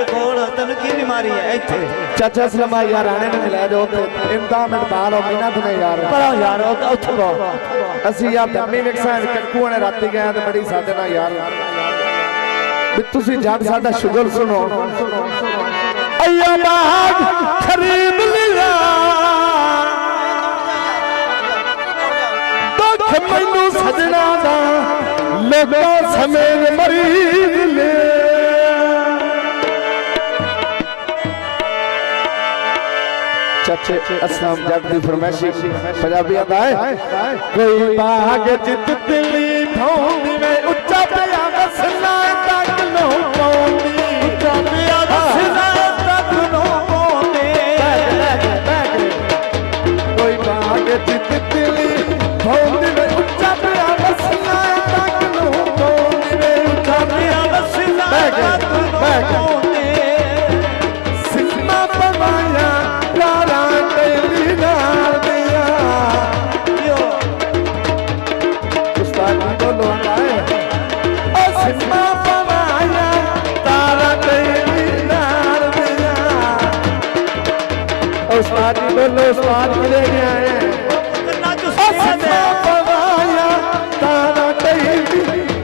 साडे कोल तैनूं की बीमारी है इत्थे चाचा सलमा यार आने ने मिला जो इम्तिहान इकबाल और मीना ने यार बड़ा यार उत्थे को ਅਸੀਂ ਯਾਰ ਧੰਮੀ ਵਿਕਸਾਂ ਕੱਕੂ ਨੇ ਰਾਤੀ ਗਏ ਤੇ ਬੜੀ ਸਾਡੇ ਨਾਲ ਯਾਰ ਵੀ ਤੁਸੀਂ ਜੱਟ ਸਾਡਾ ਸ਼ੁਗਰ ਸੁਣੋ ਅਯਾ ਬਾਗ ਖਰੀਦ ਲਿਆ ਦੁੱਖ ਮੈਨੂੰ ਸਜਣਾ ਦਾ ਲੋਕਾਂ ਸਮੇਂ ਮਰੀਜ਼ ਲੈ चाचे असलम जट दी फरमाइशी पंजाबी आंदा है कोई बाग जित दिली ढोंदी में उच्चा पिया वसना तक नो पौंदी उच्चा पिया वसना तक नो पौंदी कोई बाग जित दिली ढोंदी में उच्चा पिया वसना तक नो पौंदी में उच्चा पिया वसना तक नो पौंदी सिनमा पवाया बोलो स्वाद मिले गया है